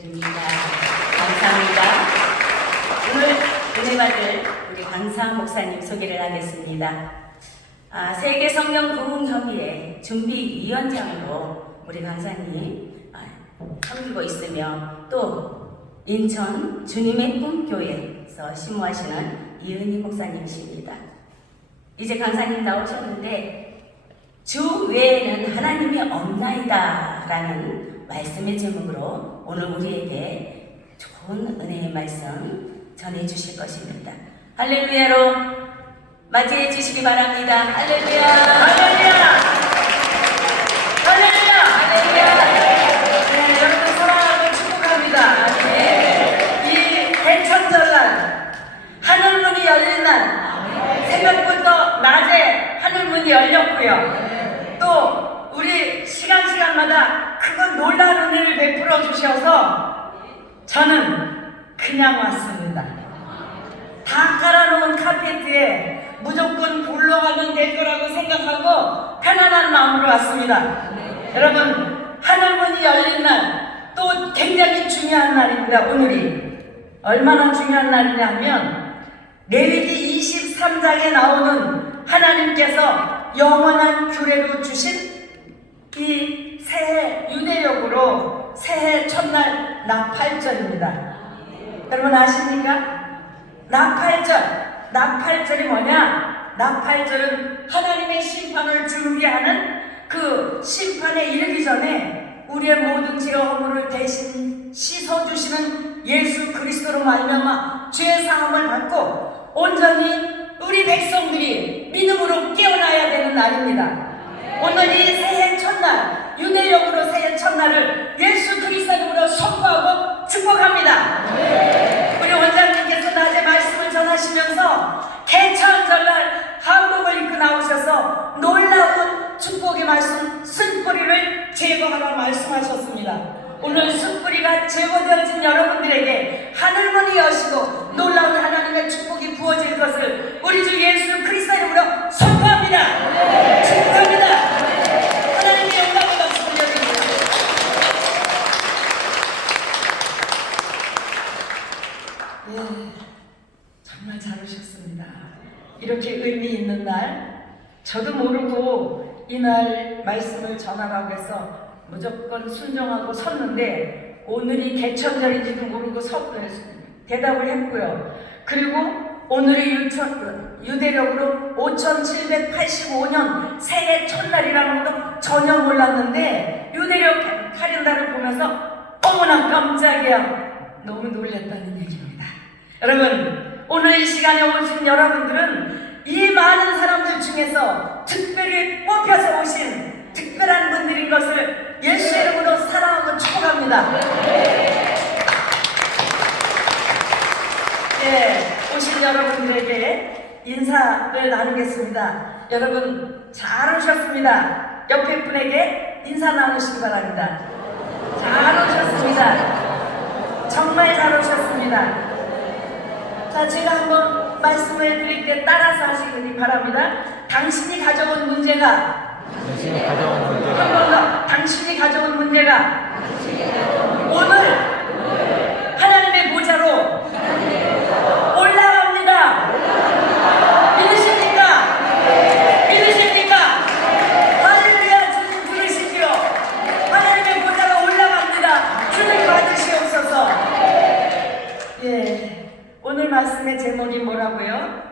드립니다. 감사합니다. 오늘 은혜 받을 우리 강상 목사님 소개를 하겠습니다. 세계 성령 부흥협의회 준비위원장으로 우리 강사님 섬기고 있으며 또 인천 주님의 꿈교회에서 신무하시는 이은희 목사님이십니다. 이제 강사님 나오셨는데 주 외에는 하나님이 없나이다 라는 말씀의 제목으로 오늘 우리에게 좋은 은혜의 말씀 전해주실 것입니다. 할렐루야로 맞이해 주시기 바랍니다. 할렐루야, 할렐루야, 할렐루야, 할렐루야. 네, 여러분 사랑하고 축복합니다. 네. 이 대천절날 하늘문이 열린 날 새벽부터 낮에 하늘문이 열렸고요. 또 우리 시간마다 크고 놀라운 은혜를 베풀어 주셔서 저는 그냥 왔습니다. 다 깔아놓은 카페트에 무조건 굴러가면 될 거라고 생각하고 편안한 마음으로 왔습니다. 여러분 하늘문이 열린 날 또 굉장히 중요한 날입니다. 오늘이 얼마나 중요한 날이냐면 레위기 23장에 나오는 하나님께서 영원한 규례로 주신 이 새해 유대력으로 새해 첫날 나팔절입니다. 여러분 아십니까? 나팔절이 뭐냐? 나팔절은 하나님의 심판을 준비하는 그 심판에 이르기 전에 우리의 모든 죄와 허물을 대신 씻어주시는 예수 그리스도로 말미암아 죄 사함을 받고 온전히 우리 백성들이 믿음으로 깨어나야 되는 날입니다. 오늘이 새해 첫날, 유대력으로 새해 첫날을 예수 그리스도 이름으로 선포하고 축복합니다. 우리 원장님께서 낮에 말씀을 전하시면서 개천절날 한복을 입고 나오셔서 놀라운 축복의 말씀, 쓴뿌리를 제거하라 말씀하셨습니다. 오늘 쓴뿌리가 제거되어진 여러분들에게 하늘문이 여시고 놀라운 하나님의 축복이 부어질 것을 우리 주 예수 그리스도 이름으로 선포합니다. 축복합니다. 하나님의 영광을 박수 올려드립니다. 예, 정말 잘 오셨습니다. 이렇게 의미 있는 날, 저도 모르고 이날 말씀을 전하라고 해서 무조건 순종하고 섰는데 오늘이 개천절인지도 모르고 대답을 했고요. 그리고 오늘이 유대력으로 5785년 새해 첫날이라는 것도 전혀 몰랐는데 유대력 카렌다를 보면서 어머나 깜짝이야, 너무 놀랐다는 얘기입니다. 여러분 오늘 이 시간에 오신 여러분들은 이 많은 사람들 중에서 특별히 뽑혀서 오신 특별한 분들인 것을 예수 이름으로 사랑하고 축복합니다. 네, 오신 여러분들에게 인사를 나누겠습니다. 여러분 잘 오셨습니다. 옆에 분에게 인사 나누시기 바랍니다. 잘 오셨습니다. 정말 잘 오셨습니다. 자, 제가 한번 말씀을 드릴 때 따라서 하시기 바랍니다. 당신이 가져온 문제가 한 번 더, 당신이 가져온 문제가 오늘 하나님의 보좌로 올라갑니다. 믿으십니까? 믿으십니까? 할렐루야. 주님 부르시지요. 하나님의 보좌로 올라갑니다. 주님 받으시옵소서. 예, 오늘 말씀의 제목이 뭐라고요?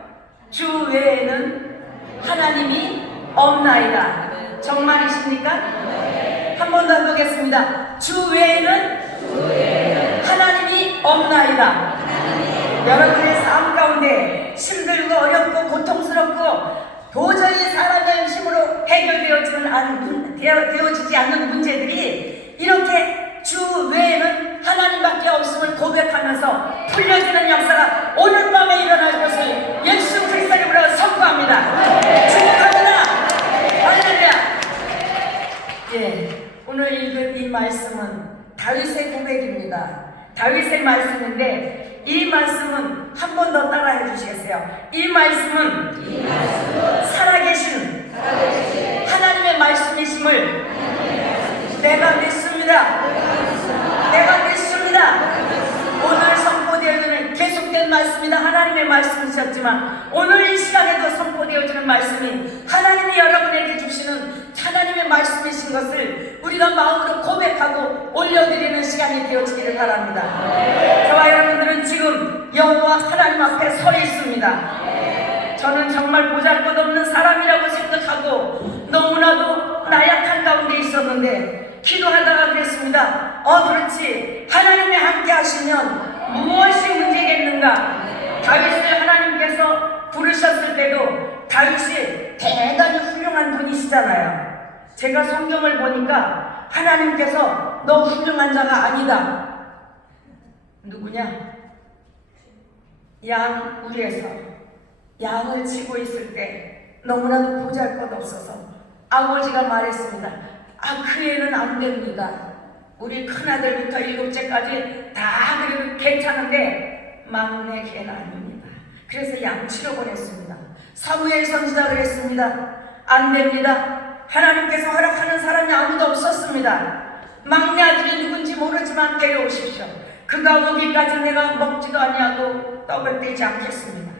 주 외에는 하나님이 없나이다. 정말이십니까? 한 번 더 해보겠습니다. 주 외에는 하나님이 없나이다. 여러분의 삶 가운데 힘들고 어렵고 고통스럽고 도저히 사람의 힘으로 되어지지 않는 문제들이 이렇게 주 외에는 하나님밖에 없음을 고백하면서 풀려지는 역사가 오늘 밤에 일어날 것을 예수 그리스도 이름으로 선포합니다. 축복합니다. 할렐루야. 예, 오늘 읽은 이 말씀은 다윗의 고백입니다. 다윗의 말씀인데 이 말씀은 한 번 더 따라해 주시겠어요? 이 말씀은 살아계신 하나님의 말씀이심을 내가 믿습니다. 내가 믿습니다. 주셨지만 오늘 이 시간에도 선포되어지는 말씀이 하나님이 여러분에게 주시는 하나님의 말씀이신 것을 우리가 마음으로 고백하고 올려드리는 시간이 되어지기를 바랍니다. 저와 여러분들은 지금 여호와 하나님 앞에 서 있습니다. 저는 정말 보잘것없는 사람이라고 생각하고 너무나도 나약한 가운데 있었는데 기도하다가 그랬습니다. 그렇지, 하나님이 함께 하시면 무엇이 문제겠는가. 다윗을 하나님께서 부르셨을 때도 다윗이 대단히 훌륭한 분이시잖아요. 제가 성경을 보니까 하나님께서 너 훌륭한 자가 아니다. 누구냐? 양 우리에서 양을 치고 있을 때 너무나도 보잘것없어서 아버지가 말했습니다. 그 애는 안 됩니다. 우리 큰아들부터 7째까지 다 그래도 괜찮은데 막내 걔는 아닙니다. 그래서 양 치러 보냈습니다. 사무엘 선지자를 했습니다. 안 됩니다. 하나님께서 허락하는 사람이 아무도 없었습니다. 막내 아들이 누군지 모르지만 데려오십시오. 그가 오기까지 내가 먹지도 아니하고 떡을 떼지 않겠습니다.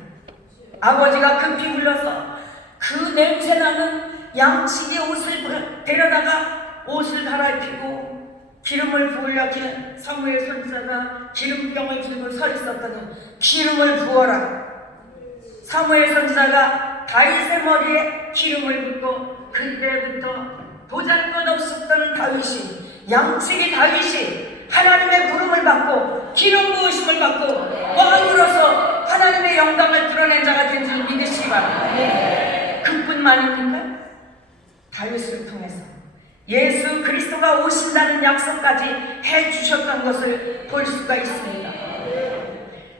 아버지가 급히 불러서 그 냄새나는 양치기 옷을 데려다가 옷을 갈아입히고 기름을 부으려고 사무엘 선지자가 기름병을 들고 서 있었더니 기름을 부어라. 사무엘 선지자가 다윗의 머리에 기름을 붓고 그때부터 보잘것없었던 다윗이, 양치기 다윗이 하나님의 부름을 받고 기름 부으심을 받고 왕으로서 하나님의 영광을 드러낸 자가 된 줄 믿으시기 바랍니다. 그뿐만입니까? 다윗을 통해서 예수 그리스도가 오신다는 약속까지 해주셨던 것을 볼 수가 있습니다.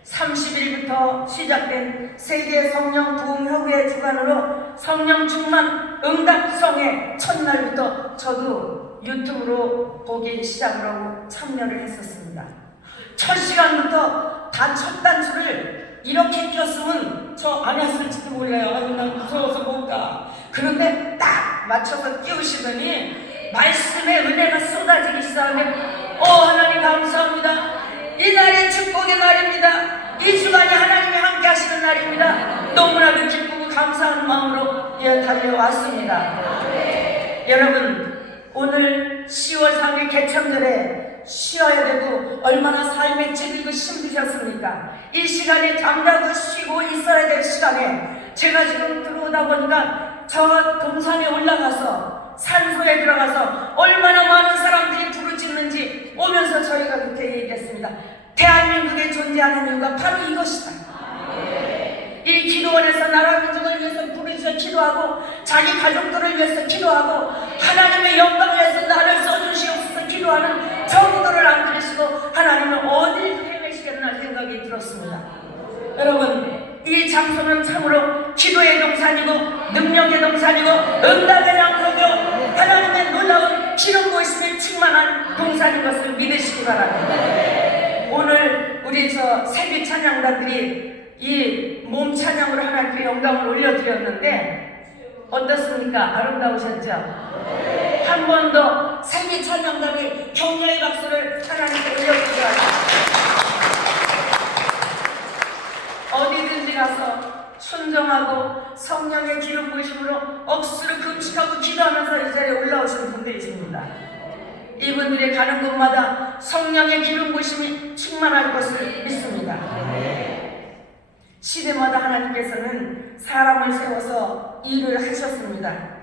30일부터 시작된 세계 성령 부흥 협의회 주관으로 성령 충만 응답성의 첫날부터 저도 유튜브로 보기 시작을 하고 참여를 했었습니다. 첫 시간부터 다 첫 단추를 이렇게 끼웠으면 저 안 했을지도 몰라요. 난 무서워서 못 가. 그런데 딱 맞춰서 끼우시더니 말씀의 은혜가 쏟아지기 시작하는데 하나님 감사합니다. 이 날이 축복의 날입니다. 이 주간이 하나님이 함께 하시는 날입니다. 너무나도 기쁘고 감사한 마음으로 달려왔습니다. 여러분, 오늘 10월 3일 개천절에 쉬어야 되고 얼마나 삶에 찌들고 힘드셨습니까? 이 시간에 잠자고 쉬고 있어야 될 시간에 제가 지금 들어오다 보니까 저 동산에 올라가서 산소에 들어가서 얼마나 많은 사람들이 부르짖는지 오면서 저희가 그렇게 얘기했습니다. 대한민국에 존재하는 이유가 바로 이것이다. 이 기도원에서 나라 민족을 위해서 부르짖어 기도하고 자기 가족들을 위해서 기도하고 하나님의 영광을 위해서 나를 써주시옵소서 기도하는 저 기도를 안 들으시고 하나님은 어딜 헤매시겠나 생각이 들었습니다. 여러분, 이 장소는 참으로 기도의 동산이고 능력의 동산이고 응답의 장소이고 하나님의 놀라운 기름 부으심에 충만한 동산인 것을 믿으시기 바랍니다. 오늘 우리 저 세비 찬양단들이 이 몸 찬양으로 하나님께 영광을 올려드렸는데 어떻습니까? 아름다우셨죠? 한 번 더 세비 찬양단의 격려의 박수를 하나님께 올려드리기 바랍니다. 어디든지 가서 순종하고 성령의 기름 부으심으로 억수로 금식하고 기도하면서 이 자리에 올라오신 분들이십니다. 이분들이 가는 곳마다 성령의 기름 부으심이 충만할 것을 믿습니다. 시대마다 하나님께서는 사람을 세워서 일을 하셨습니다.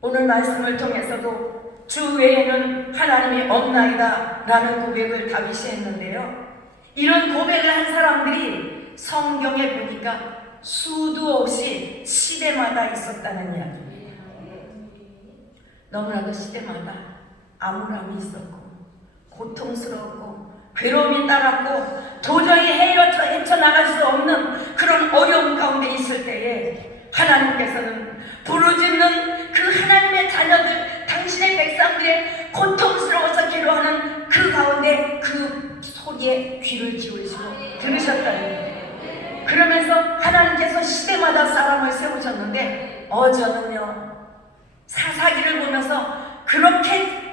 오늘 말씀을 통해서도 주 외에는 하나님이 없나이다 라는 고백을 다윗이 했는데요. 이런 고백을 한 사람들이 성경에 보니까 수도 없이 시대마다 있었다는 이야기입니다. 너무나도 시대마다 암울함이 있었고 고통스럽고 괴로움이 따랐고 도저히 헤쳐나갈 수 없는 그런 어려움 가운데 있을 때에 하나님께서는 부르짖는 그 하나님의 자녀들, 당신의 백성들의 고통스러워서 괴로워하는 그 가운데 그 소리에 귀를 기울이시고 들으셨다는 거예요. 그러면서 하나님께서 시대마다 사람을 세우셨는데 저는요 사사기를 보면서 그렇게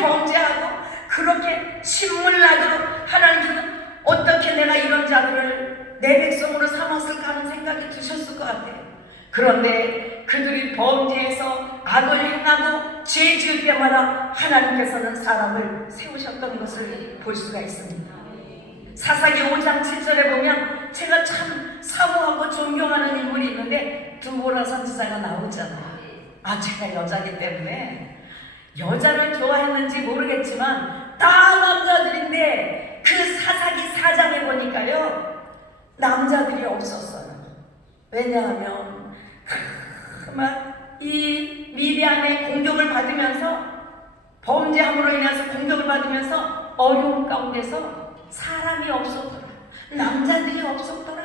범죄하고 그렇게 신물나도록 하나님께서 어떻게 내가 이런 자들을 내 백성으로 삼았을까 하는 생각이 드셨을 것 같아요. 그런데 그들이 범죄해서 악을 행하고 죄 지을 때마다 하나님께서는 사람을 세우셨던 것을 볼 수가 있습니다. 사사기 5장 7절에 보면 제가 참 사모하고 존경하는 인물이 있는데 두보라 선지자가 나오잖아요. 제가 여자기 때문에 여자를 좋아했는지 모르겠지만 다 남자들인데 그 사사기 4장에 보니까요 남자들이 없었어요. 왜냐하면 막 이 미디안의 공격을 받으면서 범죄함으로 인해서 공격을 받으면서 어려움 가운데서 사람이 없었더라. 남자들이 없었더라.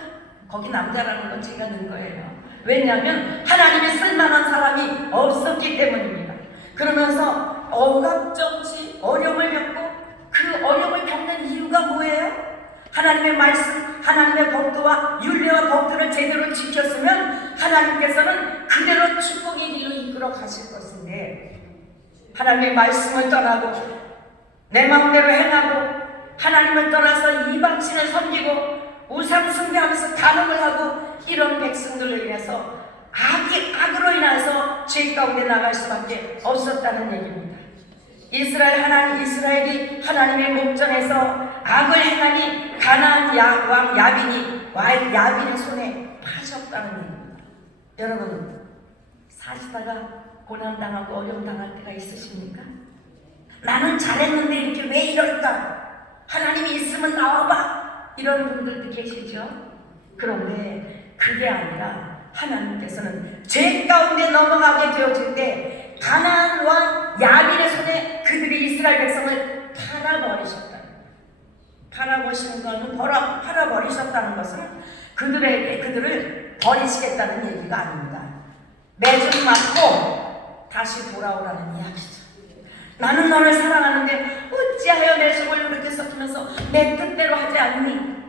거기 남자라는 건 제가 넣은 거예요. 왜냐하면 하나님이 쓸만한 사람이 없었기 때문입니다. 그러면서 억압정치 어려움을 겪고 그 어려움을 겪는 이유가 뭐예요? 하나님의 말씀, 하나님의 법도와 율례와 법도를 제대로 지켰으면 하나님께서는 그대로 축복의 길로 이끌어 가실 것인데 하나님의 말씀을 떠나고 내 마음대로 행하고 하나님을 떠나서 이방신을 섬기고 우상 숭배하면서 간음을 하고 이런 백성들로 인해서 악으로 인해서 죄 가운데 나갈 수밖에 없었다는 얘기입니다. 이스라엘이 하나님의 목전에서 악을 행하니 가나안 왕 야빈의 손에 파셨다는 얘기입니다. 여러분 사시다가 고난당하고 어려움 당할 때가 있으십니까? 나는 잘했는데 이렇게 왜 이럴까? 하나님이 있으면 나와봐! 이런 분들도 계시죠? 그런데 그게 아니라 하나님께서는 죄 가운데 넘어가게 되어질 때 가나안 왕 야빈의 손에 그들이 이스라엘 백성을 팔아버리셨다는 것은 그들을 버리시겠다는 얘기가 아닙니다. 매주 맞고 다시 돌아오라는 이야기죠. 나는 너를 사랑하는데 어찌하여 내 속을 그렇게 썩히면서 내 뜻대로 하지 않니?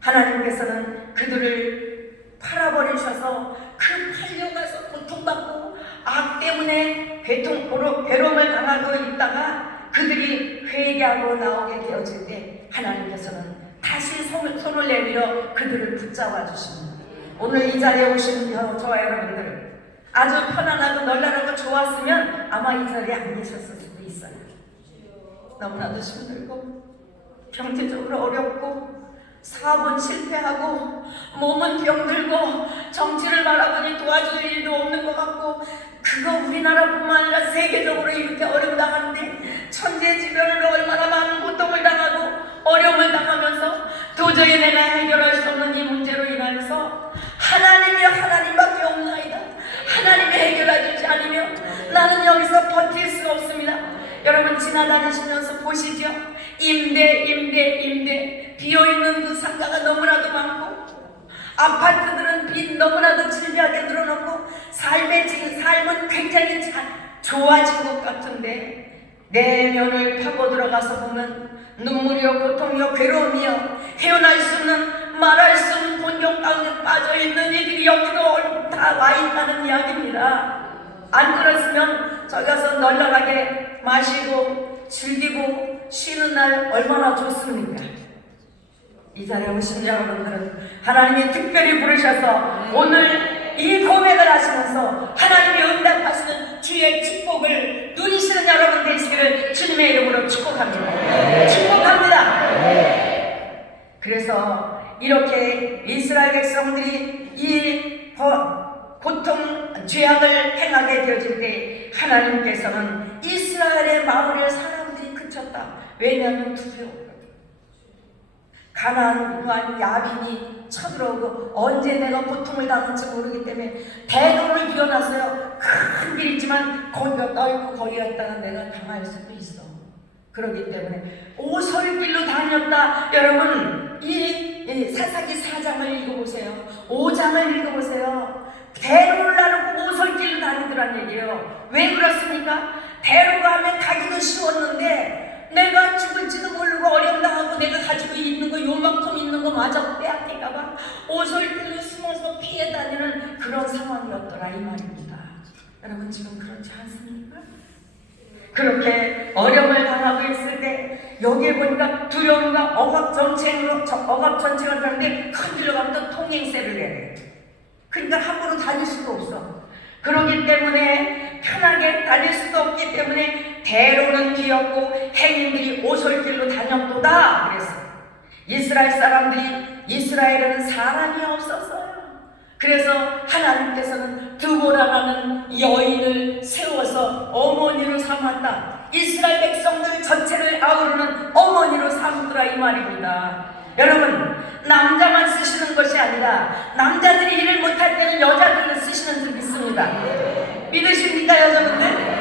하나님께서는 그들을 팔아버리셔서 그 팔려가서 고통받고 악 때문에 괴로움을 당하고 있다가 그들이 회개하고 나오게 되어질 때 하나님께서는 다시 손을 내밀어 그들을 붙잡아 주십니다. 오늘 이 자리에 오신 저와 여러분들 아주 편안하고 널널하고 좋았으면 아마 이 자리에 안 계셨을 수도 있어요. 너무나도 힘들고 경제적으로 어렵고 사업은 실패하고 몸은 병들고 정치를 바라보니 도와줄 일도 없는 것 같고 그거 우리나라뿐만 아니라 세계적으로 이렇게 어려움 당하는데 천재지변으로 얼마나 많은 고통을 당하고 어려움을 당하면서 도저히 내가 해결할 수 없는 이 문제로 인하여서 하나님이 하나님밖에 없나이다. 하나님이 해결해 주지 않으면 나는 여기서 버틸 수가 없습니다. 여러분 지나다니시면서 보시죠. 임대 비어있는 그 상가가 너무나도 많고 아파트들은 빚 너무나도 질비하게 늘어놓고 삶은 굉장히 좋아진 것 같은데 내면을 파고 들어가서 보면 눈물이요 고통이요 괴로움이요 헤어날 수 없는 말할 수 없는 곤경 가운데 빠져있는 이들이 여기도 다 와있다는 이야기입니다. 안 그랬으면 저기 가서 널널하게 마시고 즐기고 쉬는 날 얼마나 좋습니까? 이 자리에 오신 여러분들은 하나님이 특별히 부르셔서 오늘 이 고백을 하시면서 하나님이 응답하시는 주의 축복을 누리시는 여러분 되시기를 주님의 이름으로 축복합니다. 축복합니다. 그래서 이렇게 이스라엘 백성들이 이 고통, 죄악을 행하게 되어질 때 하나님께서는 이스라엘의 마을에 사람들이 그쳤다. 왜냐하면 두려워. 가나안 왕 야빈이 쳐들어오고 언제 내가 고통을 당할지 모르기 때문에 대로를 비워놨어요. 큰 길이지만 거기가 넓고 거기 갔다가 내가 당할 수도 있어. 그렇기 때문에 오솔길로 다녔다. 여러분 이 사사기 4장을 읽어보세요. 5장을 읽어보세요. 대로를 나누고 오솔길로 다니더란 얘기예요. 왜 그렇습니까? 대로가 하면 가기도 쉬웠는데 내가 죽을지도 모르고 어려움 당하고 내가 가지고 있는 거 요만큼 있는 거 마저 빼앗길까봐 오솔길로 숨어서 피해 다니는 그런 상황이었더라 이 말입니다. 여러분 지금 그렇지 않습니까? 그렇게 어려움을 당하고 있을 때 여기에 보니까 두려움과 억압정책을 하는데 흔들려가면 또 통행세를 내야 돼. 그러니까 함부로 다닐 수도 없어. 그러기 때문에 편하게 다닐 수도 없기 때문에 대로는 비었고 행인들이 오솔길로 다녔도다 그랬어. 이스라엘 사람들이 이스라엘에는 사람이 없었어요. 그래서 하나님께서는 드보라라는 여인을 세워서 어머니로 삼았다. 이스라엘 백성들 전체를 아우르는 어머니로 삼더라 이 말입니다. 여러분, 남자만 쓰시는 것이 아니라 남자들이 일을 못할 때는 여자들을 쓰시는 줄 믿습니다. 믿으십니까 여자분들?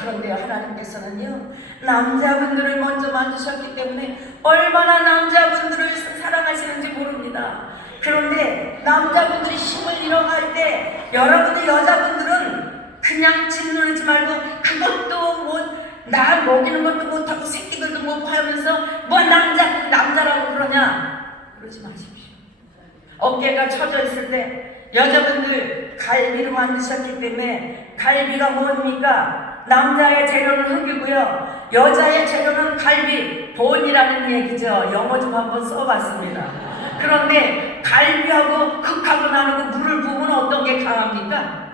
그런데요, 하나님께서는요 남자분들을 먼저 만드셨기 때문에 얼마나 남자분들을 사랑하시는지 모릅니다. 그런데 남자분들이 힘을 잃어갈 때 여러분들 여자분들은 그냥 짓누르지 말고 그것도 뭐 나 먹이는 것도 못하고 새끼들도 못 하면서 뭐 남자라고 그러냐, 그러지 마십시오. 어깨가 처져 있을 때 여자분들 갈비로 만드셨기 때문에 갈비가 뭡니까? 남자의 재료는 흙이고요, 여자의 재료는 갈비, 본이라는 얘기죠. 영어 좀 한번 써봤습니다. 그런데 갈비하고 흙하고 나누고 물을 부으면 어떤 게 강합니까?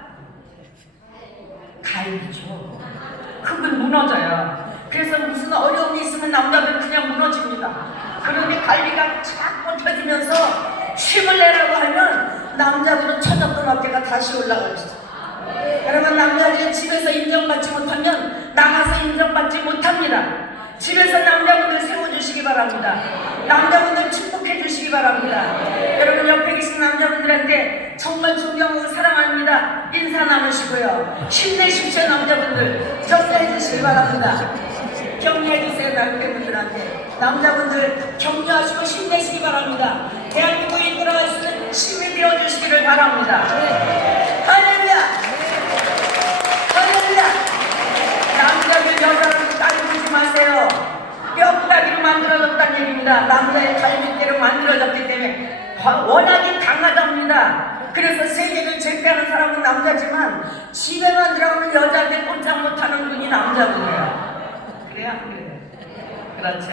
갈비죠. 흙은 무너져요. 그래서 무슨 어려움이 있으면 남자들은 그냥 무너집니다. 그런데 갈비가 자꾸 펴지면서 힘을 내라고 하면 남자들은 쳐졌던 어깨가 다시 올라가죠. 여러분, 남자들이 집에서 인정받지 못하면 나가서 인정받지 못합니다. 집에서 남자분들 세워주시기 바랍니다. 남자분들 축복해 주시기 바랍니다. 여러분, 옆에 계신 남자분들한테 정말 존경하고 사랑합니다 인사 나누시고요, 힘내십시오. 남자분들 격려해 주시기 바랍니다. 격려해 주세요. 남자분들한테 남자분들 격려하시고 힘내시기 바랍니다. 대한민국을 이끌어갈 수 있는 힘이 되어주시기를 바랍니다. 할렐루야, 할렐루야. 남자들 여자를 따르지 마세요. 뼈다귀로 만들어졌다는 얘기입니다. 남자의 갈비대로 만들어졌기 때문에 워낙에 강하답니다. 그래서 세계를 제패하는 사람은 남자지만 집에만 들어가면 여자한테 꼼짝 못하는 분이 남자분이에요. 그래야 안 그래요? 그렇죠.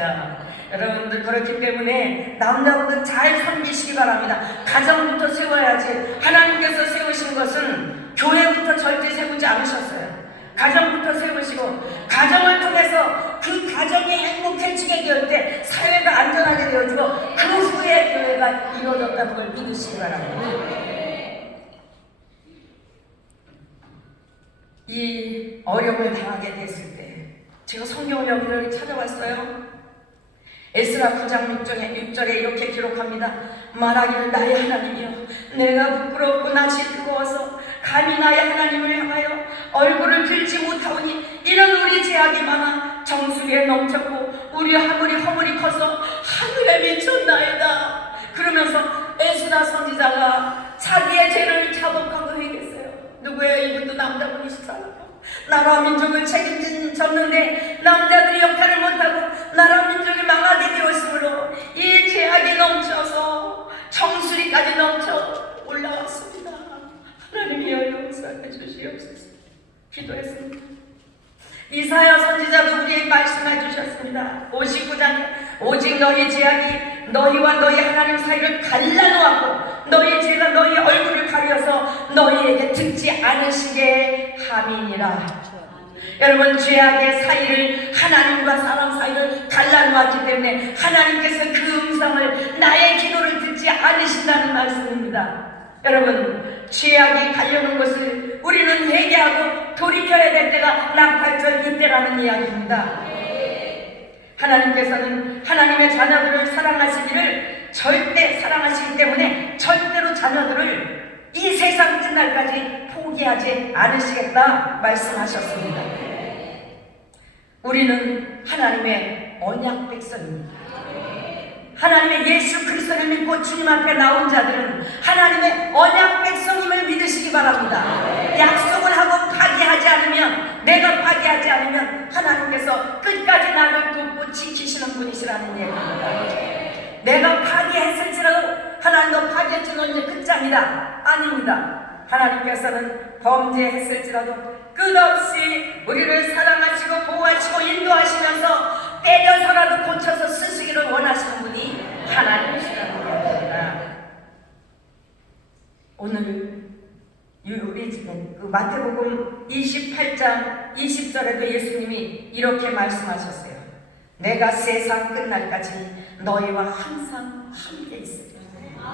여러분들, 그렇기 때문에 남자분들 잘 섬기시기 바랍니다. 가정부터 세워야지. 하나님께서 세우신 것은 교회부터 절대 세우지 않으셨어요. 가정부터 세우시고 가정을 통해서 그 가정이 행복해지게 될 때 사회가 안전하게 되어지고 그 후에 교회가 이루어졌다는 걸 믿으시기 바랍니다. 이 어려움을 당하게 됐을 때 제가 성경을 여기저기 찾아봤어요. 에스라 9장 6절에 이렇게 기록합니다. 말하기를 나의 하나님이여, 내가 부끄럽고 낯이 뜨거워서 감히 나의 하나님을 향하여 얼굴을 들지 못하오니 이런 우리 죄악이 많아 정수리에 넘쳤고 우리 하물이 허물이 커서 하늘에 미쳤나이다. 그러면서 에스라 선지자가 자기의 죄를 자복하고 회개했어요. 누구예요? 이분도 남자분이시잖아요. 나라 민족을 책임졌는데 남자들이 역할을 못하고 나라 민족이 망하게 되었으므로 이 죄악이 넘쳐서 정수리까지 넘쳐 올라왔습니다. 하나님이여 용서해 주시옵소서. 기도했습니다. 이사야 선지자도 우리에게 말씀해 주셨습니다. 59장에 오직 너희 죄악이 너희와 너희 하나님 사이를 갈라놓았고 너희 죄가 너희 얼굴을 가려서 너희에게 듣지 않으시게 함이니라. 여러분, 죄악의 사이를, 하나님과 사람 사이를 갈라놓았기 때문에 하나님께서 그 음성을, 나의 기도를 듣지 않으신다는 말씀입니다. 여러분, 죄악이 갈려놓은 것을 우리는 회개하고 돌이켜야 될 때가 나팔절 이때라는 이야기입니다. 하나님께서는 하나님의 자녀들을 사랑하시기를 절대 사랑하시기 때문에 절대로 자녀들을 이 세상 끝날까지 포기하지 않으시겠다 말씀하셨습니다. 우리는 하나님의 언약 백성입니다. 하나님의 예수 그리스도를 믿고 주님 앞에 나온 자들은 하나님의 언약 백성임을 믿으시기 바랍니다. 약속을 하고 파기하지 않으면, 내가 파기하지 않으면 하나님께서 끝까지 나를 돕고 지키시는 분이시라는 얘기입니다. 내가 파기했을지라도 하나님 너 파기했지 너 이제 끝장이다. 아닙니다. 하나님께서는 범죄했을지라도 끝없이 우리를 사랑하시고 보호하시고 인도하시면서 때려서라도 고쳐서 쓰시기를 마태복음 28장 20절에도 예수님이 이렇게 말씀하셨어요. 내가 세상 끝날까지 너희와 항상 함께 있으리라.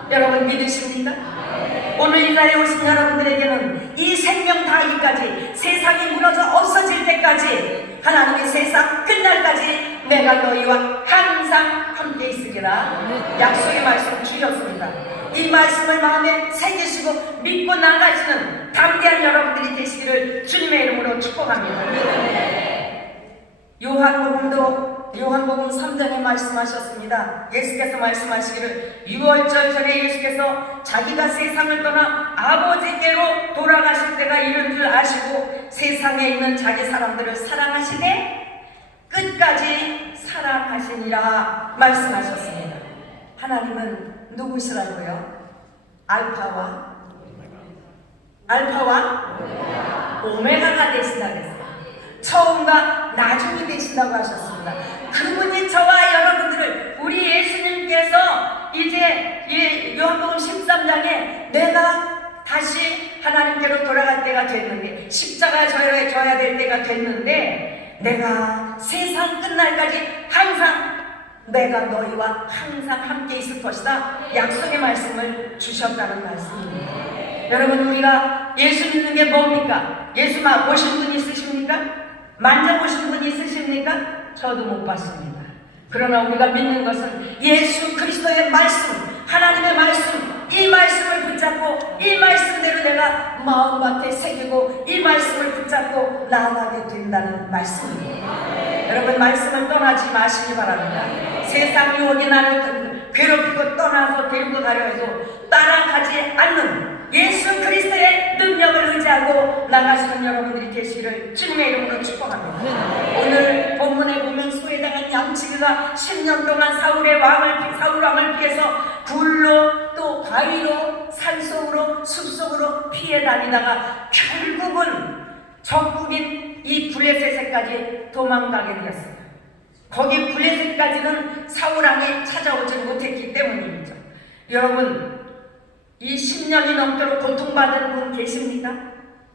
여러분 믿으십니까? 오늘 이 자리에 오신 여러분들에게는 이 생명 다하기까지, 세상이 무너져 없어질 때까지, 하나님의 세상 끝날까지 내가 너희와 항상 함께 있으리라 약속의 말씀 주셨습니다. 이 말씀을 마음에 새기시고 믿고 나가시는 담대한 여러분들이 되시기를 주님의 이름으로 축복합니다. 요한복음 3장에 말씀하셨습니다. 예수께서 말씀하시기를 6월절 전에 예수께서 자기가 세상을 떠나 아버지께로 돌아가실 때가 이른 줄 아시고 세상에 있는 자기 사람들을 사랑하시되 끝까지 사랑하시니라 말씀하셨습니다. 하나님은 누구시라고요? 알파와 오메가가 되신다고 했어요. 처음과 나중이 되신다고 하셨습니다. 그분이 저와 여러분들을, 우리 예수님께서 이제 요한복음 13장에 내가 다시 하나님께로 돌아갈 때가 됐는데, 십자가에 져야 될 때가 됐는데, 내가 세상 끝날까지 항상 내가 너희와 항상 함께 있을 것이다 약속의 말씀을 주셨다는 말씀입니다. 여러분, 우리가 예수 믿는 게 뭡니까? 예수 보신 분 있으십니까? 만져보신 분 있으십니까? 저도 못 봤습니다. 그러나 우리가 믿는 것은 예수 그리스도의 말씀, 하나님의 말씀, 이 말씀을 붙잡고 이 말씀대로 내가 마음밭에 새기고 이 말씀을 붙잡고 나아가게 된다는 말씀입니다. 여러분, 말씀을 떠나지 마시기 바랍니다. 세상 유혹이 나를 괴롭히고 떠나서 데리고 가려 해도 따라가지 않는 예수 그리스도의 능력을 의지하고 나가시는 여러분들이 되시기를 주님의 이름으로 축복합니다. 오늘 본문에 보면 소외당한 양치기가 10년 동안 사울 왕을 피해서 굴로 또 바위로 산속으로 숲속으로 피해 다니다가 결국은 적국인 이 블레셋에까지 도망가게 되었어요. 거기 블레셋까지는 사울 왕이 찾아오지 못했기 때문입니다. 여러분, 이 10년이 넘도록 고통받은 분 계십니까?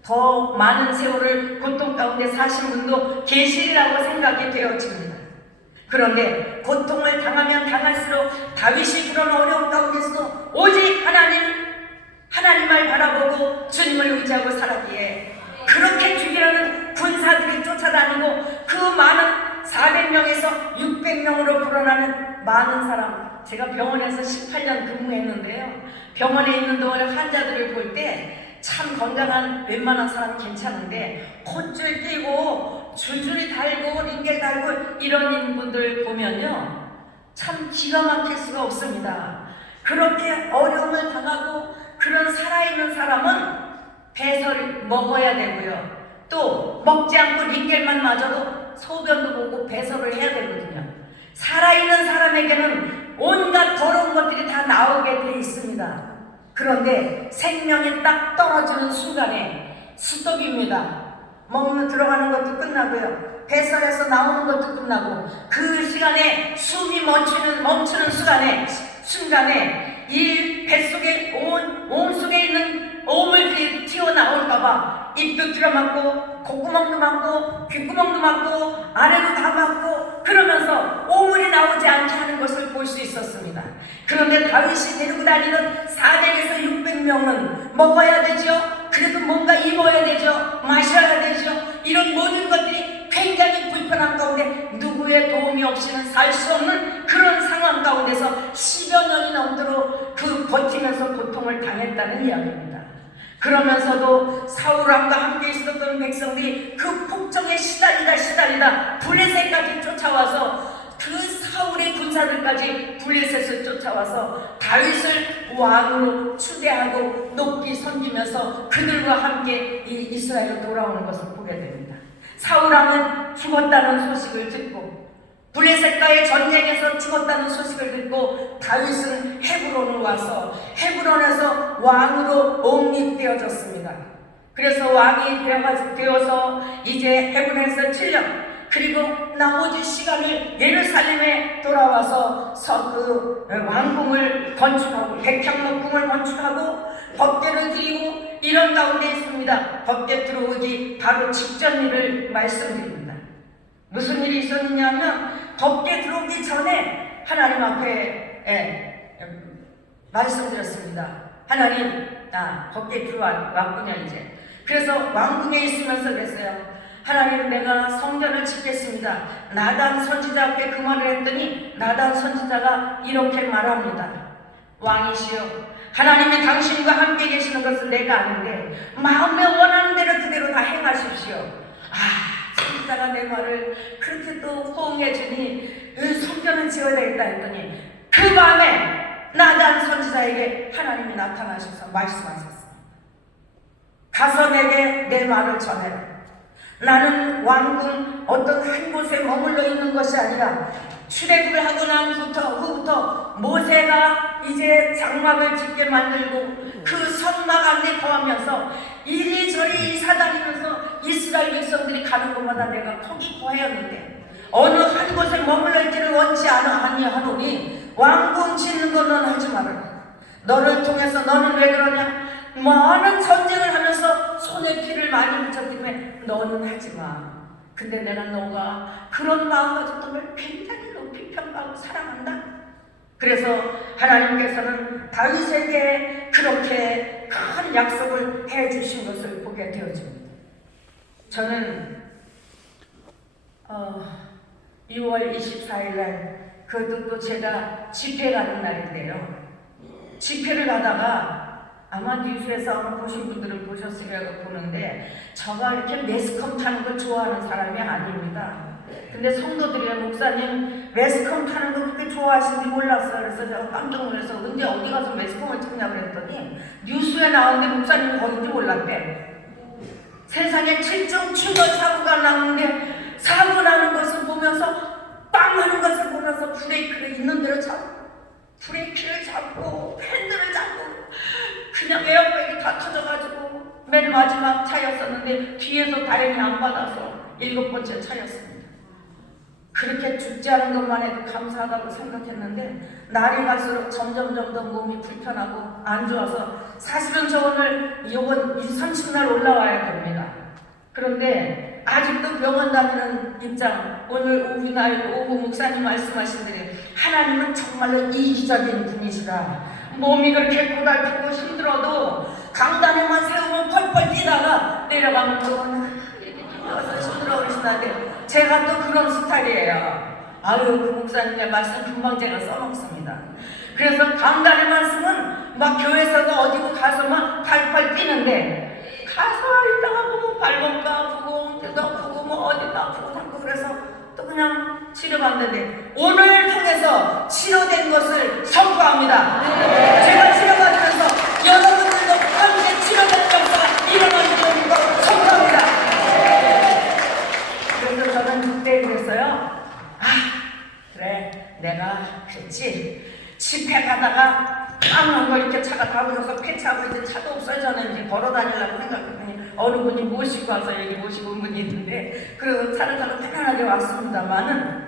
더 많은 세월을 고통 가운데 사신 분도 계시리라고 생각이 되어집니다. 그런데 고통을 당하면 당할수록 다윗이 그런 어려움 가운데서도 오직 하나님을 바라보고 주님을 의지하고 살았기에 그렇게 죽이려는 군사들이 쫓아다니고 그 많은 400명에서 600명으로 불어나는 많은 사람, 제가 병원에서 18년 근무했는데요, 병원에 있는 동안에 환자들을 볼 때 참 건강한 웬만한 사람은 괜찮은데 콧줄 띄고 줄줄이 달고 링겔 달고 이런 분들 보면요 참 기가 막힐 수가 없습니다. 그렇게 어려움을 당하고 그런 살아있는 사람은 배설을 먹어야 되고요, 또 먹지 않고 링겔만 맞아도 소변도 보고 배설을 해야 되거든요. 살아있는 사람에게는 온갖 더러운 것들이 다 나오게 돼 있습니다. 그런데 생명이 딱 떨어지는 순간에 스톱입니다. 들어가는 것도 끝나고요, 배설에서 나오는 것도 끝나고, 그 시간에 숨이 멈추는 순간에 이 뱃속에 온 속에 있는 오물들이 튀어나올까봐 입도 들어맞고 콧구멍도 맞고 귓구멍도 맞고 아래도 다 맞고 그러면서 오물이 나오지 않게 하는 것을 볼 수 있었습니다. 그런데 다윗이 데리고 다니는 400에서 600명은 먹어야 되죠, 그래도 뭔가 입어야 되죠, 마셔야 되죠. 이런 모든 것들이 굉장히 불편한 가운데 누구의 도움이 없이는 살 수 없는 그런 상황 가운데서 10여 년이 넘도록 버티면서 고통을 당했다는 이야기입니다. 그러면서도 사울왕과 함께 있었던 백성들이 그 폭정에 시달리다 블레셋까지 쫓아와서 그 사울의 군사들까지 블레셋을 쫓아와서 다윗을 왕으로 추대하고 높이 섬기면서 그들과 함께 이 이스라엘로 돌아오는 것을 보게 됩니다. 사울왕은 죽었다는 소식을 듣고 블레셋과의 전쟁에서 죽었다는 소식을 듣고 다윗은 헤브론을 와서 헤브론에서 왕으로 옹립되어졌습니다. 그래서 왕이 되어서 이제 헤브론에서 7년, 그리고 나머지 시간을 예루살렘에 돌아와서 그 왕궁을 건축하고 백향목궁을 건축하고 법궤를 드리고 이런 가운데 있습니다. 법계 들어오기 바로 직전 일을 말씀드립니다. 무슨 일이 있었느냐면 법계 들어오기 전에 하나님 앞에 말씀드렸습니다. 하나님, 나 법계 들어왔군요 이제. 그래서 왕궁에 있으면서 그랬어요. 하나님, 내가 성전을 짓겠습니다. 나단 선지자 앞에 그 말을 했더니 나단 선지자가 이렇게 말합니다. 왕이시여, 하나님이 당신과 함께 계시는 것은 내가 아는데 마음에 원하는 대로 그대로 다 행하십시오. 선지자가 내 말을 그렇게 또 호응해 주니 성전을 지어야 되겠다 했더니 그 밤에 나단 선지자에게 하나님이 나타나셔서 말씀하셨어요. 가서 내게 내 말을 전해라. 나는 왕궁 어떤 한 곳에 머물러 있는 것이 아니라 출애굽을 하고 난 후부터 모세가 이제 장막을 짓게 만들고 그 성막 안에 거하면서 이리저리 이사다니면서 이스라엘 백성들이 가는 곳마다 내가 거기 거하였는데 어느 한 곳에 머물러 있기를 원치 아니하노니 왕궁 짓는 건 넌 하지 말아라. 너를 통해서 너는 왜 그러냐? 많은 전쟁을 하면서 손에 피를 많이 묻혔기 때문에 너는 하지 마. 근데 내가 너가 그런 마음 가졌던 걸 굉장히 높이 평가하고 사랑한다. 그래서 하나님께서는 다윗에게 그렇게 큰 약속을 해주신 것을 보게 되어집니다. 저는 6월 24일 날 그것도 또 제가 집회 가는 날인데요. 집회를 가다가 아마 뉴스에서 아마 보신 분들은 보셨으려고 보는데 저가 이렇게 매스컴 타는 걸 좋아하는 사람이 아닙니다. 근데 성도들이 목사님 매스컴 타는 거 그렇게 좋아하시는지 몰랐어요. 그래서 제가 깜짝 놀라서 근데 어디 가서 매스컴을 찍냐고 그랬더니 뉴스에 나오는데 목사님이 거긴지 몰랐대. 세상에 7점 출발 사고가 나는데 사고 나는 것을 보면서 빵 하는 것을 보면서 브레이크를 있는 대로 잡고 브레이크를 잡고 핸들을 잡고 그냥 에어백이 다 터져가지고 맨 마지막 차였었는데 뒤에서 다행히 안 받아서 7번째 차였습니다. 그렇게 죽지 않은 것만 해도 감사하다고 생각했는데 날이 갈수록 점점 더 몸이 불편하고 안 좋아서 사실은 저 오늘 이번 30날 올라와야 됩니다. 그런데 아직도 병원 다니는 입장, 오늘 오후 목사님 말씀하신 대로 하나님은 정말로 이기적인 분이시라. 몸이 그렇게 고달프고 힘들어도 강단에만 세우면 펄펄 뛰다가 내려가면 또 힘들어 그러시는데 제가 또 그런 스타일이에요. 그 목사님의 말씀 금방 제가 써먹습니다. 그래서 강단에만 쓰면 막 교회에서도 어디고 가서 막 팔팔 뛰는데 가서 있다가 보면 발목도 아프고 엉덩이도 아프고 뭐 어디도 아프고 자꾸 그래서 또 그냥 치료받는데 오늘 통해서 치료된 것을 선포합니다. 제가 치료받으면서 여러분들도 함께 치료된 역사가 일어나는 걸 선포합니다. 그래서 저는 그때 그랬어요. 그래 내가 그랬지. 집회 가다가 깡한 거 이렇게 차가 다 불어서 폐차하고 이제 차도 없어요. 저는 이제 걸어 다니려고 생각했더니 어느 분이 모시고 와서 여기 모시고 온 분이 있는데 그래서 차를 타고 편안하게 왔습니다만은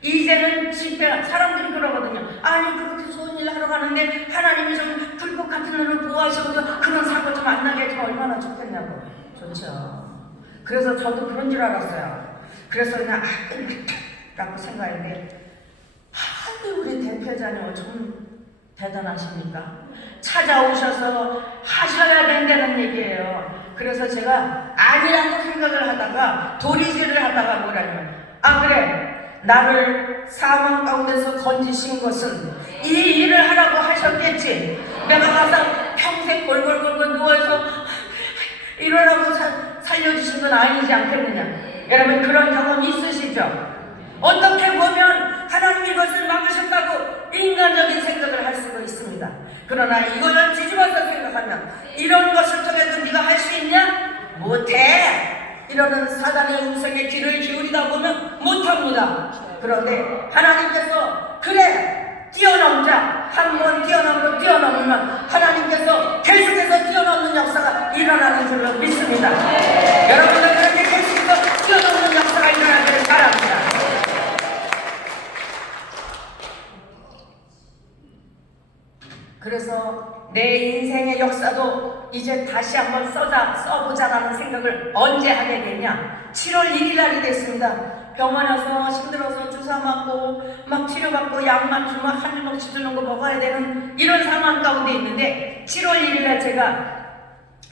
이제는 집회 사람들이 그러거든요. 아니 그렇게 좋은 일 하러 가는데 하나님이 좀 불법 같은 일을 보호하셔서 그런 사고 좀 안 나게 해주면 얼마나 좋겠냐고. 좋죠. 그래서 저도 그런 줄 알았어요. 그래서 그냥 끝났다라고 생각했는데 우리 대표자님 좀 대단하십니까? 찾아오셔서 하셔야 된다는 얘기예요. 그래서 제가 아니라고 생각을 하다가 도리질을 하다가 뭐라냐면 그래 나를 사망 가운데서 건지신 것은 이 일을 하라고 하셨겠지. 내가 가서 평생 골골골골 누워서 이러라고 살려주신 건 아니지 않겠느냐. 여러분 그런 경험 있으시죠? 어떻게 보면 하나님 이것을 막으셨다고 인간적인 생각을 할 수도 있습니다. 그러나 이거를 뒤집어서 생각하면 이런 것을 통해서 네가 할 수 있냐? 못해! 이러는 사단의 음성에 귀를 기울이다 보면 못합니다. 그런데 하나님께서 그래! 뛰어넘자! 한 번 뛰어넘고 뛰어넘으면 하나님께서 계속해서 뛰어넘는 역사가 일어나는 줄로 믿습니다. 여러분은 그렇게 계속해서 뛰어넘는 역사가 일어나기를 바랍니다. 그래서 내 인생의 역사도 이제 다시 한번 써보자라는 생각을 언제 하게 됐냐? 7월 1일 날이 됐습니다. 병원 와서 힘들어서 주사 맞고 막 치료받고 약만 주면 한 주먹씩 주는 거 먹어야 되는 이런 상황 가운데 있는데 7월 1일 날 제가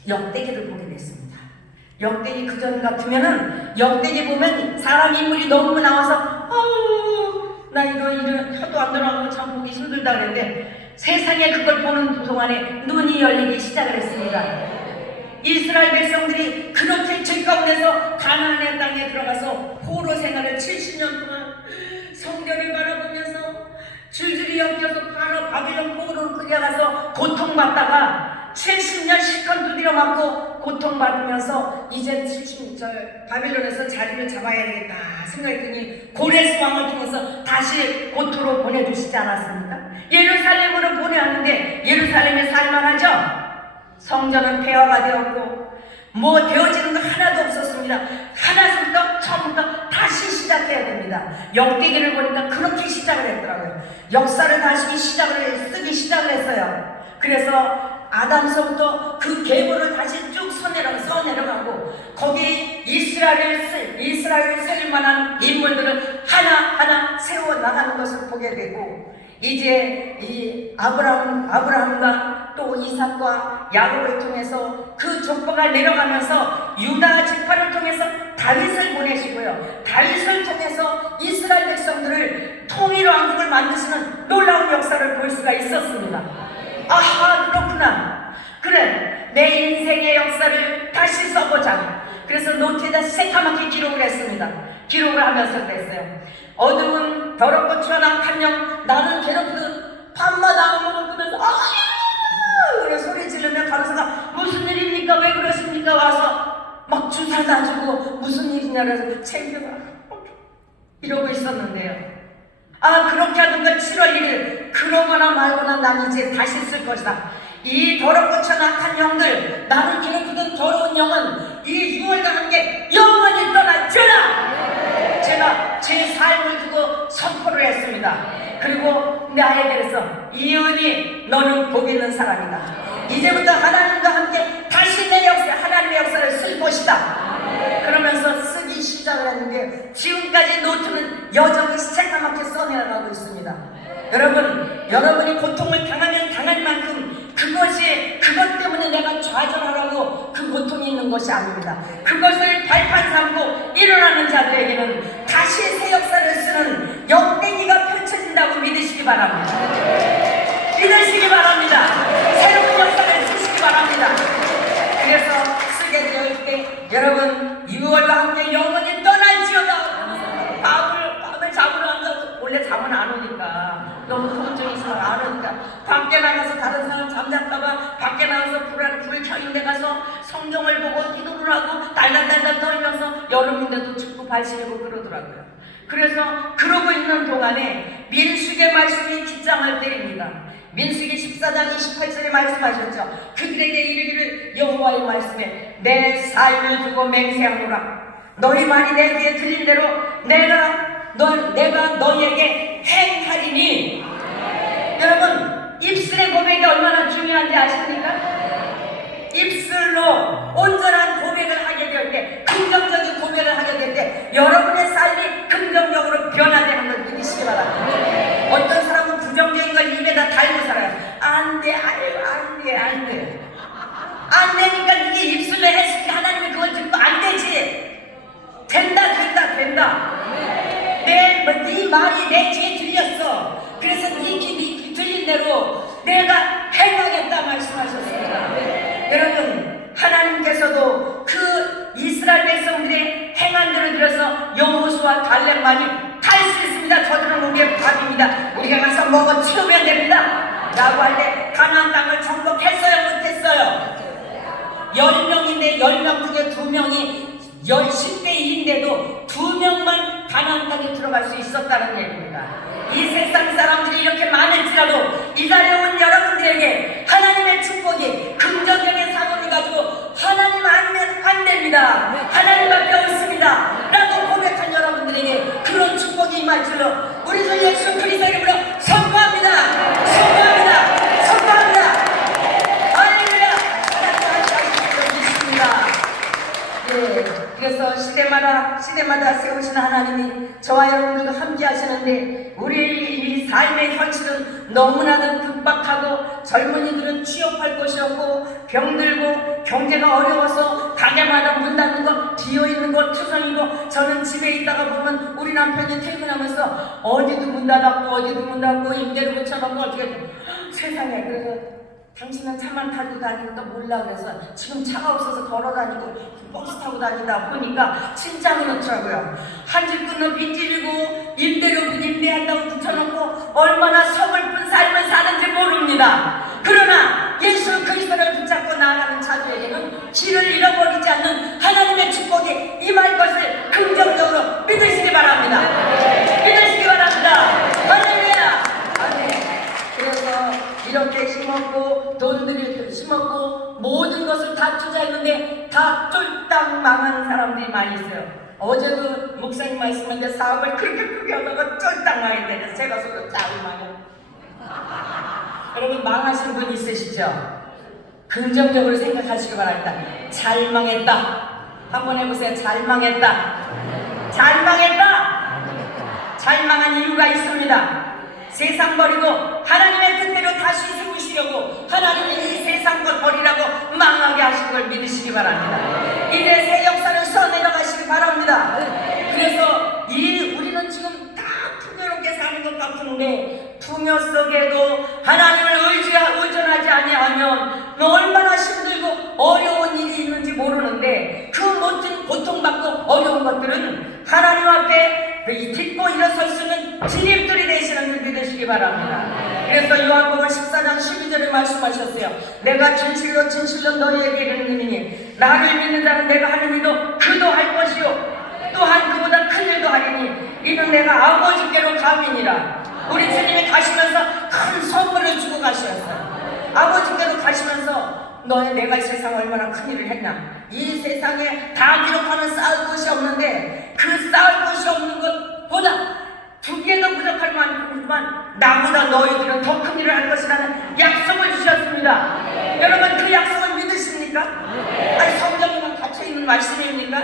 역대기를 보게 됐습니다. 역대기 그전 같으면은 역대기 보면 사람 인물이 너무 나와서 나 이거 혀도 안 들어가고 참 보기 힘들다 그랬는데 세상에 그걸 보는 동안에 눈이 열리기 시작을 했습니다. 이스라엘 백성들이 그렇게 죄 가운데서 가나안의 땅에 들어가서 포로 생활을 70년 동안 성전을 바라보면서 줄줄이 엮여서 바빌론 포로로 끌려가서 고통받다가 70년 실컷 두드려 맞고 고통받으면서 이제 70절 바빌론에서 자리를 잡아야 되겠다 생각했더니 고레스 왕을 통해서 다시 고토로 보내주시지 않았습니까? 예루살렘으로 보내왔는데 예루살렘에 살만하죠? 성전은 폐허가 되었고 뭐 되어지는 거 하나도 없었습니다. 하나부터 처음부터 다시 시작해야 됩니다. 역대기를 보니까 그렇게 시작을 했더라고요. 역사를 다시 쓰기 시작을 했어요. 그래서 아담서부터 그 계보를 다시 쭉 써내려가고 거기 이스라엘을 살만한 인물들을 하나하나 세워나가는 것을 보게 되고 이제 이 아브라함과 또 이삭과 야곱을 통해서 그 족보가 내려가면서 유다 지파를 통해서 다윗을 보내시고요. 다윗을 통해서 이스라엘 백성들을 통일왕국을 만드시는 놀라운 역사를 볼 수가 있었습니다. 아하, 그렇구나. 그래, 내 인생의 역사를 다시 써보자. 그래서 노트에다 새까맣게 기록을 했습니다. 기록을 하면서 그랬어요. 어두운 더럽고 추한 한영 나는 괴롭히는 밤마다 악몽을 꾸면서 그래 소리 지르면 간호사가 무슨 일입니까? 왜 그러십니까? 와서 막 주사 놔주고 무슨 일이냐 그래서 챙겨가 이러고 있었는데요. 그렇게 하던가 7월 1일 그러거나 말거나 난 이제 다시 쓸 것이다. 이 더럽고 천악한 영들 나를 괴롭히던 더러운 영은 이 6월과 함께 영원히 떠나쳐라. 제가 제 삶을 두고 선포를 했습니다. 그리고 나에게 그래서 이은이 너는 복 있는 사람이다. 이제부터 하나님과 함께 다시 내 역사 하나님의 역사를 쓸 것이다. 그러면서 쓰기 시작을 했는데 지금까지 노트는 여전히 새까맣게 써내려가고 있습니다. 여러분이 고통을 당하면 당할 만큼 그것 때문에 내가 좌절하라고 그 고통이 있는 것이 아닙니다. 그것을 발판 삼고 일어나는 자들에게는 다시 새 역사를 쓰는 역대기가 펼쳐진다고 믿으시기 바랍니다. 믿으시기 바랍니다. 새로운 역사를 쓰시기 바랍니다. 그래서 쓰게 되어 때 여러분 6월과 함께 영원히 떠날지어다. 밤을 잠을 안 자고 원래 잠은 안 오니까 너무 통증이 있어서 안 오니까 밖에 나가서 다른 사람 잠잘까봐 밖에 나가서 불 켜인 데 가서 성경을 보고 기도를 하고 달달달달 떨면서 여름인데도 춥고 발시리고 그러더라고요. 그래서 그러고 있는 동안에 민수기의 말씀이 깃장을 때립니다. 민수기 14장 28절에 말씀하셨죠. 그들에게 이르기를 여호와의 말씀에 내 삶을 두고 맹세하노라. 너희 말이 내 귀에 들린 대로 내가 너희에게 행하리니. 여러분 입술의 고백이 얼마나 중요한지 아십니까? 입술로 온전한 고백을 하게 될 때, 긍정적인 고백을 하게 될 때 여러분의 삶이 긍정적으로 변화되는 걸 믿으시기 바랍니다. 어떤 사람은 부정적인 걸 입에다 달고 살아요. 안 돼, 안 되니까 이게 입술로 했으니까 하나님이 그걸 듣고 안 되지. 된다. 네 말이 내 귀에 들렸어. 그래서 네 귀 들린 대로 내가 행하겠다 말씀하셨습니다. 여러분 하나님께서도 그 이스라엘 백성들의 행한 대로 들어서 여호수아 갈렙만이 갈 수 있습니다. 저들은 우리의 밥입니다. 우리가 가서 먹어 치우면 됩니다 라고 할 때 가나안 땅을 정복했어요? 못했어요? 10명인데 10명 중에 2명이 10대 2인데도 2명만 가나안 땅에 들어갈 수 있었다는 얘기입니다. 이 세상 사람들이 이렇게 많을지라도 이 자리에 온 여러분들에게 하나님의 축복이 긍정적인 상황을 가지고 하나님 아니면 안 됩니다. 하나님밖에 없습니다 라고 고백한 여러분들에게 그런 축복이 임할 줄로 우리 주 예수 그리스도 이름으로 선포합니다. 할렐루야. 오늘도 함께 하시는데 우리의 이 삶의 현실은 너무나도 급박하고 젊은이들은 취업할 곳이 없고 병들고 경제가 어려워서 가게마다 문 닫는 거 비어있는 거 투성이고 저는 집에 있다가 보면 우리 남편이 퇴근하면서 어디도 문 닫았고 어디도 문 닫고 임대료 붙여놓고 어떻게 세상에. 그래서 당신은 차만 타고 다니니까 몰라. 그래서 지금 차가 없어서 걸어 다니고 버스 타고 다니다 보니까 진짜 그렇더라고요. 한 집 끊어 빚지르고 임대료 임대한다고 붙여놓고 얼마나 서글픈 삶을 사는지 모릅니다. 그러나 예수 그리스도를 붙잡고 나아가는 자들에게는 길을 잃어버리지 않는 하나님의 축복이 임할 것을 긍정적으로 믿으시기 바랍니다. 믿으시기 바랍니다. 할렐루야. 아멘. 그래서 이렇게 심었고 돈들이 심었고 모든 것을 다 투자했는데 다 쫄딱 망한 사람들이 많이 있어요. 어제도 목사님 말씀하는데 사업을 그렇게 크게 하다가 쫄딱 망했대요. 제가 서로 잘 망해요. 여러분 망하신 분 있으시죠? 긍정적으로 생각하시기 바랍니다. 잘 망했다. 한번 해보세요. 잘 망했다. 잘 망했다. 잘 망한 이유가 있습니다. 세상 버리고 하나님의 뜻대로 다시 세우시려고 하나님이 이 세상 것 버리라고 망하게 하신 걸 믿으시기 바랍니다. 이제 새 역사를 써내려가시기 바랍니다. 그래서 우리는 지금 다 풍요롭게 사는 것 같은데 풍요 속에도 하나님을 의존하지 아니하면 얼마나 힘들고 어려운 일이 있는지 모르는데 그 모든 고통받고 어려운 것들은 하나님 앞에 딛고 일어설 수 있는 진입들이 되시는 줄 믿으시기 바랍니다. 그래서 요한복음 14장 12절에 말씀하셨어요. 내가 진실로 진실로 너희에게 이르노니 나를 믿는 자는 내가 하는 일도 그도 할 것이요 또한 그보다 큰 일도 하리니 이는 내가 아버지께로 가미니라. 우리 주님이 가시면서 큰 선물을 주고 가셨어요. 아버지께로 가시면서 내가 이 세상에 얼마나 큰 일을 했나. 이 세상에 다 기록하면 쌓을 것이 없는데 그 쌓을 것이 없는 것보다 두 개도 부족할 만큼이지만 나보다 너희들은 더 큰 일을 할 것이라는 약속을 주셨습니다. 여러분 그 약속을 믿으십니까? 아니 성경에만 갇혀있는 말씀입니까?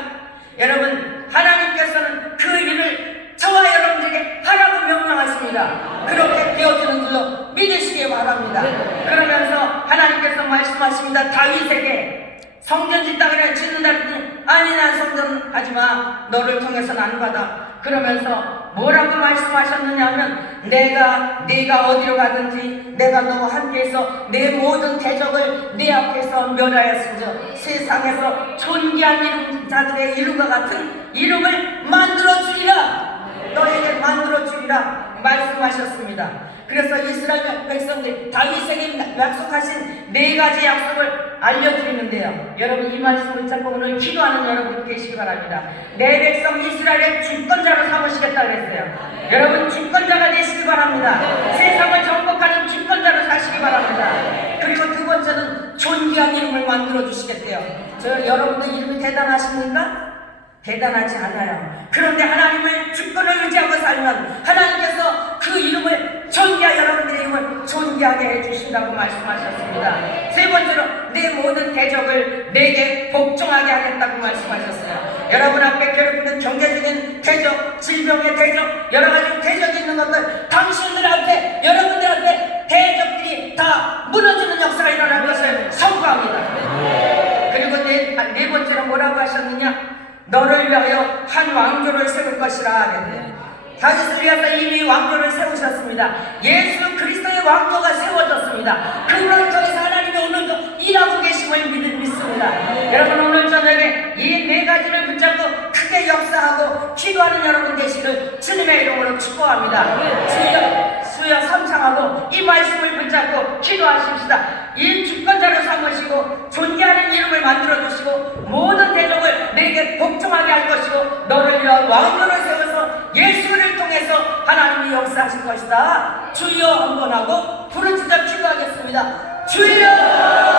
여러분 하나님께서는 그 일을 저와 여러분들에게 하라고 명령하십니다. 그렇게 되어지는 줄로 믿으시기 바랍니다. 그러면서 하나님께서 말씀하십니다. 다윗에게 성전 짓다 그래 짓는다 했더니 아니 난 성전 하지마 너를 통해서는 안 받아. 그러면서 뭐라고 말씀하셨느냐 하면 네가 어디로 가든지 내가 너와 함께해서 내 모든 대적을 네 앞에서 멸하였으며 세상에서 존귀한 이름 자들의 이름과 같은 이름을 만들어주리라. 너에게 만들어주리라 말씀하셨습니다. 그래서 이스라엘 백성들 다윗에게 약속하신 네 가지 약속을 알려드리는데요. 여러분 이 말씀을 잡고 오늘 기도하는 여러분 계시기 바랍니다. 내 백성 이스라엘의 주권자로 삼으시겠다 그랬어요. 여러분 주권자가 되시기 바랍니다. 세상을 정복하는 주권자로 사시기 바랍니다. 그리고 두 번째는 존귀한 이름을 만들어 주시겠대요. 여러분들 이름이 대단하십니까? 대단하지 않아요. 그런데 하나님을 주권을 의지하고 살면 하나님께서 그 이름을 존귀하게 여러분들의 이름을 존귀하게 해주신다고 말씀하셨습니다. 세 번째로 내 모든 대적을 내게 복종하게 하겠다고 말씀하셨어요. 여러분 앞에 괴롭히는 경제적인 대적, 질병의 대적, 여러 가지 대적이 있는 것들 당신들 앞에 여러분들 앞에 대적들이 다 무너지는 역사가 일어날 것을 선포합니다. 그리고 네 번째로 뭐라고 하셨느냐? 너를 위하여 한 왕조를 세울 것이라 그랬네요. 다윗을 위해서 이미 왕조를 세우셨습니다. 예수 그리스도의 왕조가 세워졌습니다. 그걸 통해서 하나님이 오늘도 일하고 계심을 믿습니다. 여러분 오늘 저녁에 이 네 가지를 붙잡고 크게 역사하고 기도하는 여러분 되시길 주님의 이름으로 축복합니다. 주여 삼창하고 이 말씀을 붙잡고 기도하십시다. 이 주권자로 삼으시고 존귀하는 이름을 만들어주시고 모든 대적을 내게 복종하게 할 것이고 너를 위한 왕조를 세워서 예수를 통해서 하나님이 역사하실 것이다. 주여 한번 하고 부르짖어 기도하겠습니다. 주여